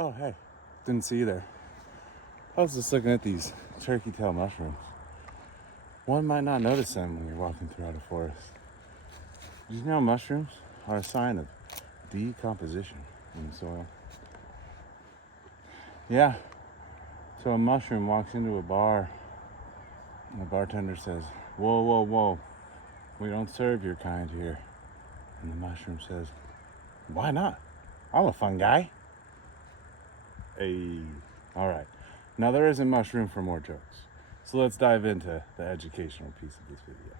Oh, hey, didn't see you there. I was just looking at these turkey tail mushrooms. One might not notice them when you're walking throughout a forest. Did you know mushrooms are a sign of decomposition in the soil? Yeah, so a mushroom walks into a bar and the bartender says, "Whoa, whoa, whoa, we don't serve your kind here." And the mushroom says, "Why not? I'm a fungi." Hey, all right. Now there isn't much room for more jokes. So let's dive into the educational piece of this video.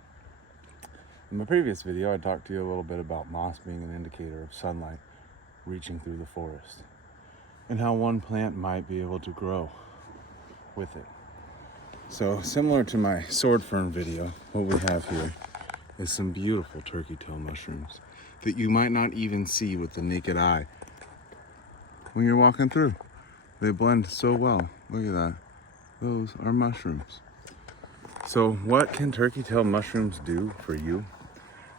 In my previous video, I talked to you a little bit about moss being an indicator of sunlight reaching through the forest and how one plant might be able to grow with it. So similar to my sword fern video, what we have here is some beautiful turkey tail mushrooms that you might not even see with the naked eye when you're walking through. They blend so well. Look at that. Those are mushrooms. So what can turkey tail mushrooms do for you?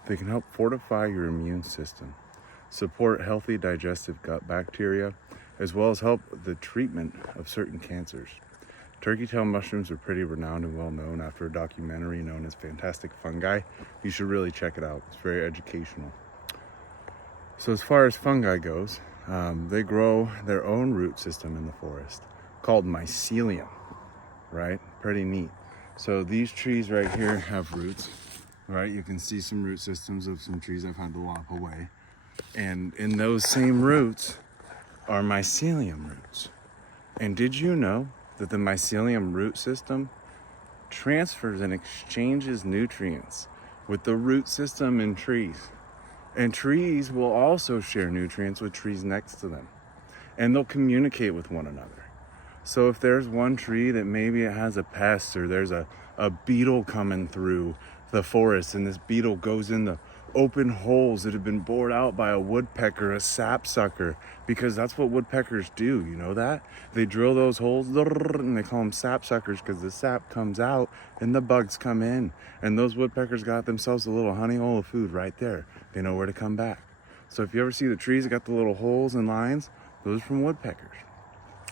They can help fortify your immune system, support healthy digestive gut bacteria, as well as help the treatment of certain cancers. Turkey tail mushrooms are pretty renowned and well known after a documentary known as Fantastic Fungi. You should really check it out. It's very educational. So as far as fungi goes, they grow their own root system in the forest called mycelium, right? Pretty neat. So these trees right here have roots, right? You can see some root systems of some trees I've had to lop away. And in those same roots are mycelium roots. And did you know that the mycelium root system transfers and exchanges nutrients with the root system in trees? And trees will also share nutrients with trees next to them. And they'll communicate with one another. So if there's one tree that maybe it has a pest or there's a beetle coming through the forest and this beetle goes in the open holes that have been bored out by a woodpecker, a sapsucker, because that's what woodpeckers do, you know that? They drill those holes and they call them sapsuckers because the sap comes out and the bugs come in. And those woodpeckers got themselves a little honey hole of food right there. They know where to come back. So if you ever see the trees that got the little holes and lines, those are from woodpeckers.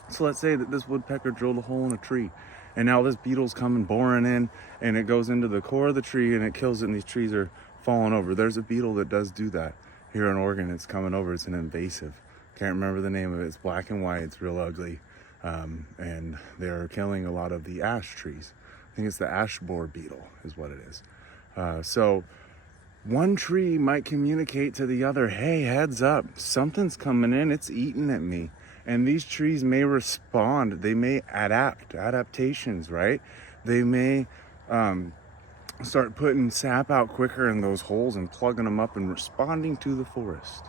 So let's say that this woodpecker drilled a hole in a tree and now this beetle's coming boring in and it goes into the core of the tree and it kills it and these trees are falling over. There's a beetle that does do that here in Oregon. It's coming over. It's an invasive. Can't remember the name of it. It's black and white. It's real ugly. And they're killing a lot of the ash trees. I think it's the ash borer beetle is what it is. So one tree might communicate to the other, hey, heads up, something's coming in. It's eating at me. And these trees may respond. They may adaptations, right? They may start putting sap out quicker in those holes and plugging them up and responding to the forest.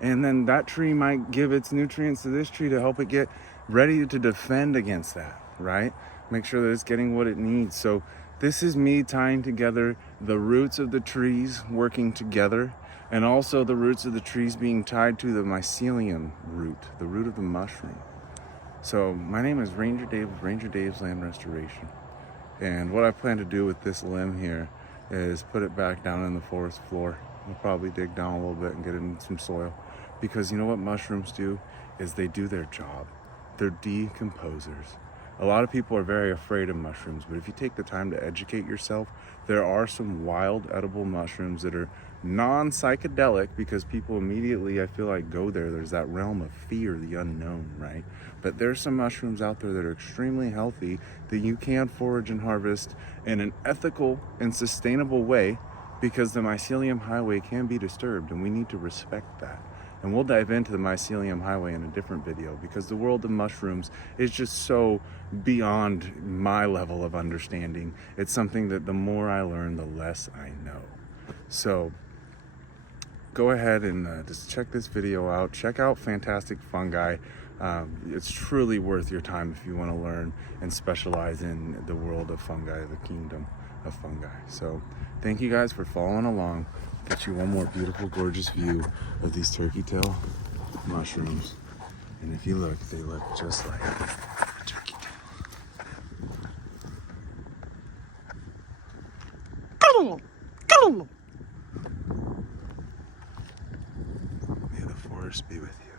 And then that tree might give its nutrients to this tree to help it get ready to defend against that, right? Make sure that it's getting what it needs. So this is me tying together the roots of the trees working together and also the roots of the trees being tied to the mycelium root, the root of the mushroom. So my name is Ranger Dave of Ranger Dave's Land Restoration. And what I plan to do with this limb here is put it back down in the forest floor. We'll probably dig down a little bit and get it in some soil. Because you know what mushrooms do is they do their job. They're decomposers. A lot of people are very afraid of mushrooms, but if you take the time to educate yourself, there are some wild edible mushrooms that are non-psychedelic because people immediately, I feel like, go there. There's that realm of fear, the unknown, right? But there's some mushrooms out there that are extremely healthy that you can forage and harvest in an ethical and sustainable way because the mycelium highway can be disturbed and we need to respect that. And we'll dive into the mycelium highway in a different video because the world of mushrooms is just so beyond my level of understanding. It's something that the more I learn, the less I know. So go ahead and just check this video out. Check out Fantastic Fungi. It's truly worth your time if you want to learn and specialize in the world of fungi, the kingdom of fungi. So thank you guys for following along. Get you one more beautiful, gorgeous view of these turkey tail mushrooms. And if you look, they look just like a turkey tail. May the forest be with you.